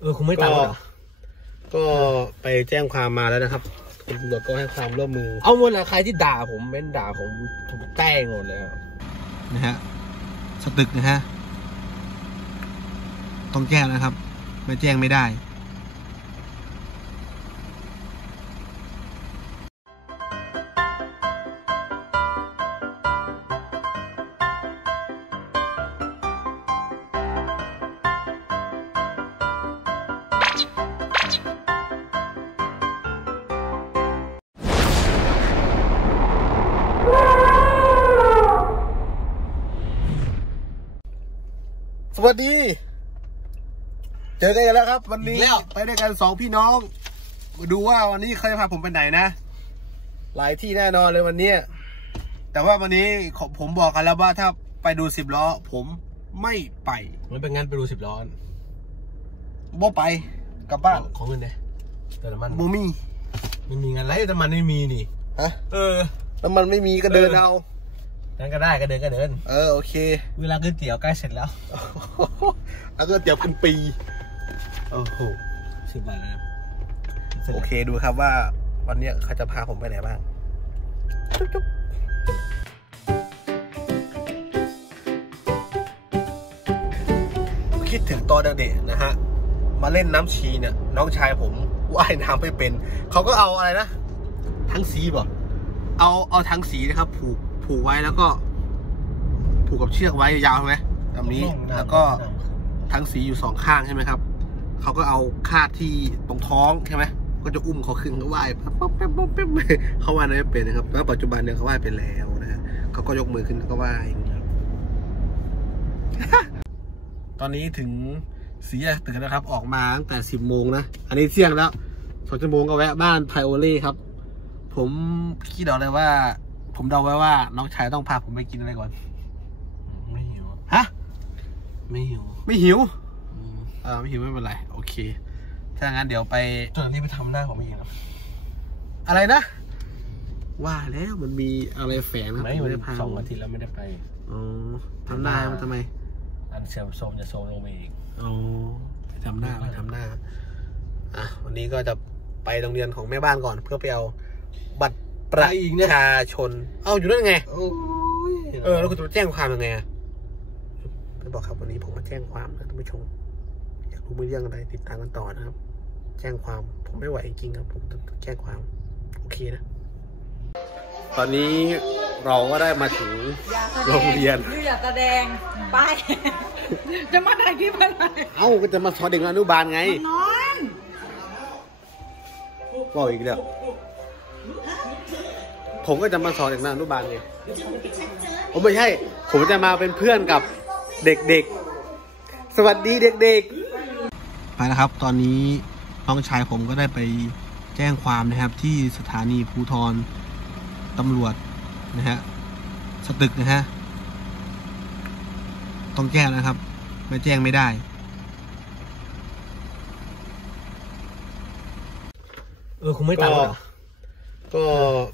เออคงไม่ตามก็หรอก็ไปแจ้งความมาแล้วนะครับคุณตำรวจก็ให้ความร่วมมือ เอาหมดแหละใครที่ด่าผมเป็นด่าผมถูกแต้งหมดเลยอะนะฮะสตึกนะฮะ ต้องแจ้งนะครับ ไม่แจ้งไม่ได้ สวัสดี เจอกันอีกแล้วครับ วันนี้ไปด้วยกันสองพี่น้อง มาดูว่าวันนี้เขาจะพาผมไปไหนนะ หลายที่แน่นอนเลยวันเนี้ยแต่ว่าวันนี้ขอผมบอกกันแล้วว่าถ้าไปดูสิบล้อ ผมไม่ไป มันเป็นงานไปดูสิบล้อบ่ไปกลับบ้านของเงินเลยแต่น้ำมันบูมี่ไม่มีงานไรแต่มันไม่มีนี่ฮะเออแล้วมันไม่มีก็เดินเอา งั้นก็ได้ก็เดินก็เดิน เออโอเค เวลาก๋วยเตี๋ยวใกล้เสร็จแล้วแล้วก็เดี๋ยวเป็นปี โอ้โหสิบบาทแล้วโอเคดูครับว่าวันเนี้ยเขาจะพาผมไปไหนบ้าง จุ๊บจุ๊บคิดถึงตอนเด็กๆนะฮะ มาเล่นน้ำชีเนี่ย น้องชายผมว่ายน้ำไม่เป็น เขาก็เอาอะไรนะ ทั้งสีบ่เอาเอาทั้งสีนะครับ ผูก ผูกไว้แล้วก็ ผูกกับเชือกไว้ยาวๆใช่ไหมแบบนี้แล้วก็ทั้งสีอยู่สองข้างใช่ไหมครับเขาก็เอาคาดที่ตรงท้องใช่ไหมก็จะอุ้มเขาขึ้นก็ว่ายปั๊บปั๊บปั๊บปั๊บปั๊บเขาว่ายไม่เป็นนะครับแล้วปัจจุบันเนี่ยเขาว่ายเป็นแล้วนะฮะเขาก็ยกมือขึ้นแล้วก็ว่ายอย่างนี้ครับตอนนี้ถึงสีแยกตึกแล้วครับ ออกมาตั้งแต่สิบโมงนะ อันนี้เที่ยงแล้วสองชั่วโมงก็แวะบ้านไพโอเล่ครับ ผมคิดเอาเลยว่า ผมเดาไว้ว่า น้องชายต้องพาผมไปกินอะไรก่อน ไม่หิวฮะ ไม่หิวไม่หิวอ่าไม่หิวไม่เป็นไร โอเค ถ้างั้นเดี๋ยวไป จนนี้ไปทำหน้าผมอีกนะอะไรนะ ว่าแล้วมันมีอะไรแฝงนะไม่ผมมันด้พาสองอาทิตย์แล้วไม่ได้ไป อ๋อทำหน้ามันทำไม อันเสื่อมโทรมจะโทรมลงไปอีกอ๋อไปทำหน้าไปทำหน้า อะ วันนี้ก็จะไปโรงเรียนของแม่บ้านก่อน เพื่อไปเอาบัตร ประชาชน เอ้าอยู่นั่นไงโอ้ยเออ แล้วคุณจะมาแจ้งความยังไงอะไปบอกครับวันนี้ผมมาแจ้งความนะท่านผู้ชม อยากรู้มีเรื่องอะไรติดตามกันต่อนะครับ แจ้งความผมไม่ไหวจริงๆครับผมต้องแจ้งความ โอเคนะ ตอนนี้เราก็ได้มาถึงโรงเรียนอย่าแสดงไป จะมาถ่ายคลิปอะไร เอ้าก็จะมาสอนเด็กอนุบาลไงนอนบอกอีกแล้ว ผมก็จะมาสอนเด็กอนุบาลไงผมไม่ใช่ ผมจะมาเป็นเพื่อนกับเด็กๆ สวัสดีเด็กๆ ไปนะครับ ตอนนี้น้องชายผมก็ได้ไปแจ้งความนะครับ ที่สถานีภูทรตำรวจนะฮะสตึกนะฮะต้องแจ้งนะครับ ไม่แจ้งไม่ได้ เออคงไม่ตามหรอ ก็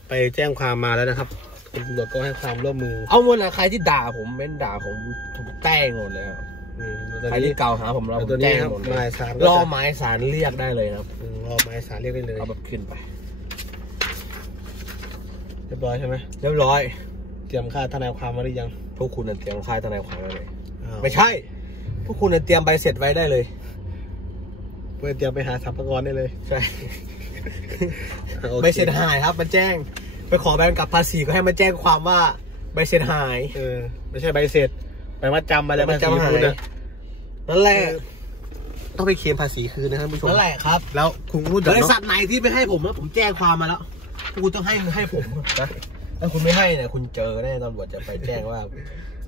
ไปแจ้งความมาแล้วนะครับคุณตำรวจก็ให้ความร่วมมือเอาหมดแหละใครที่ด่าผมเป็นด่าผมถูกแต้งหมดเลยอะอืมใครที่กล่าวหาผมเราแล้วผตัวมนี้แจ้งครับหมดเลหมายยสารรอหมายสารเรียกได้เลยนะครับอืมรอหมายสารเรียกได้เลยเอาแบบขึ้นไปเรียบร้อยใช่ไหมเรียบร้อย เตรียมค่าทนายความมาหรือยังพวกคุณน่ะเตรียมค่ายทนายความไว้เลย อ้าวไม่ใช่ พวกคุณน่ะเตรียมใบเสร็จไว้ได้เลยเพื่อเตรียมไปหาสรรพากรได้เลย ใช่โอคใบเสร็จหายครับมาแจ้ง ไปขอใบกำกับภาษีก็ให้มาแจ้งความว่าใบเสร็จหาย เออ ไม่ใช่ใบเสร็จไปมัดจำมาแล้วใบมัดจำภษีหายคุณนะนั่นแหละต้องไปเคลมภาษีคืนนะครับท่านผู้ชมนั่นแหละครับ แล้วคุณรู้จักบริเนษัอะทไหนที่ไม่ให้ผมนะผมแจ้งความมาแล้วพวกคุณต้องให้ให้ผมนะถ้าคุณไม่ให้เนี่ยคุณเจอแน่ตำรวจจะไปแจ้งว่า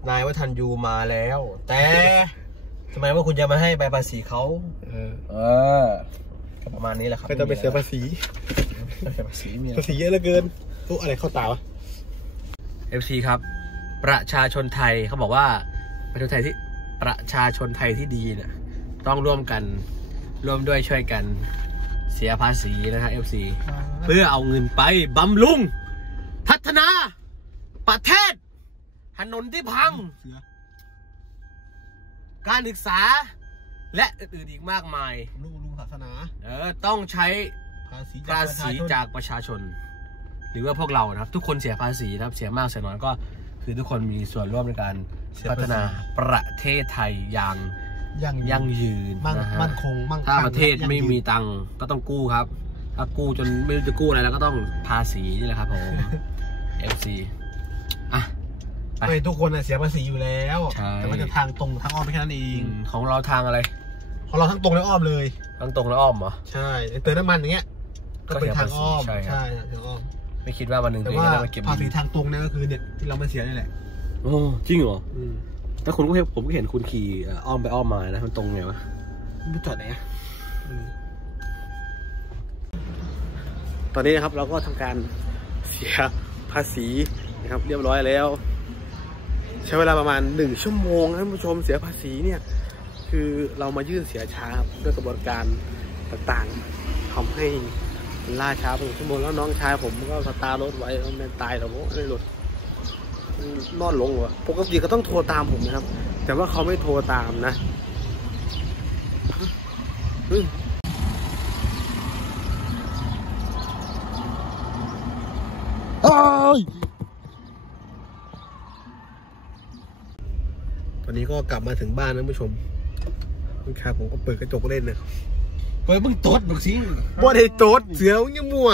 นายวัฒนยูมาแล้ว แต่ทำไมว่าคุณจะมาให้ใบภาษีเขาเออเออก็ประ มาณนี้แหละครับก็ต้องไปเสียภาษีไม่เสียภาษีมีอะไรภาษีเยอะเหลือเกินโอ้อะไรเข้าตาวะ FC ครับ ประชาชนไทยเขาบอกว่าประชาชนไทยที่ประชาชนไทยที่ดีเนี่ยต้องร่วมกันร่วมด้วยช่วยกันเสียภาษีนะฮะ FC เพื่อเอาเงินไปบำรุง พัฒนา ประเทศถนนที่พังเสือการศึกษา และอื่นๆอีกมากมายลุงลุงศาสนา เออต้องใช้ภาษีภาษีจากประชาชน หรือว่าพวกเรานะครับ ทุกคนเสียภาษีนะครับ เสียมากเสียน้อยก็ คือทุกคนมีส่วนร่วมในการพัฒนาประเทศไทยอย่างยั่งยั่งยืนมั่งนะฮะมั่นคงมั่งถ้าคั่งประเทศยั่งไม่ยืนมีตังค์ก็ต้องกู้ครับ ถ้ากู้จนไม่รู้จะกู้อะไรแล้วก็ต้องภาษีนี่แหละครับผม FC อะไปไม่ทุกคนน่ะเสียภาษีอยู่แล้วใช่แต่ว่าจะทางตรงทางอ้อมไม่แค่นั้นเออืงมของเราทางอะไรข องเราทั้งตรงและอ้อมเลยทางตรงแล้วอ้อมเหรอใช่เติมน้ำมันอย่างเงี้ยก็เป็นทางอ้อมก็เสียภาษีใช่ครับใช่ทางอ้อมไม่คิดว่าวันหนึ่งแต่ตัวเองว่าจะได้มาเก็บภาษีเงินทางตรงเนี่ยก็คือเนี่ยที่เราไม่เสียนี่แหละโอ้จริงเหรออืมแต่คุณก็เห็นผมก็เห็นคุณขี่เอ่ออ้อมไปอ้อมมานะมันตรงไงวะไม่จอดไหนอะตอนนี้นะครับเราก็ทำการเสียภาษีนะครับ เรียบร้อยแล้ว ใช้เวลาประมาณหนึ่งชั่วโมงนะท่านผู้ชมเสียภาษีเนี่ย คือเรามายื่นเสียช้าครับด้วยกระบวนการต่างๆทำให้ล่าช้าไปหนึ่งชั่วโมงแล้วน้องชายผมก็สตาร์ทรถไว้แล้วมันตายแล้วผมไม่รถนอนลงวะปกติก็ต้องโทรตามผมนะครับ แต่ว่าเขาไม่โทรตามนะอืมตอนนี้ก็กลับมาถึงบ้านนะผู้ชม ลูกชายผมก็เปิดกระจกเล่นนะเปิดมึงตดบักซิงบ่ได้โตดเสือมึงยังมั่ว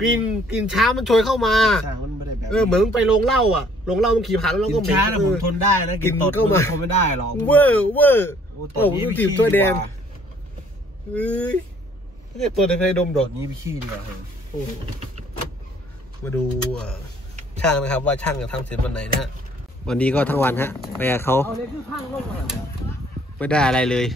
กลิ่นกลิ่นช้ามันโชยเข้ามาช่างมันไม่ได้แบบเออเหมือนมึงไปโรงเหล้าอะโรงเหล้ามึงขี่ผ่านแล้วเรากิก็นเหม็นช้านะเอผมอทนได้นะกิกินนตดเข้ามาทนไม่ได้หรอกเวอร์เวอร์โอ้โอ้ผมถีบตัวแดงเอ้ยไม่ใช่ตัวในไฟดมโดตดดนี้ไปขี้ดีกว่าโอ้โหมาดูเอ่อช่างนะครับว่าช่างจะทำเสร็จวันไหนนะฮะวันนี้ก็ทั้งวันฮะไปกับเขา ไม่ได้อะไรเลย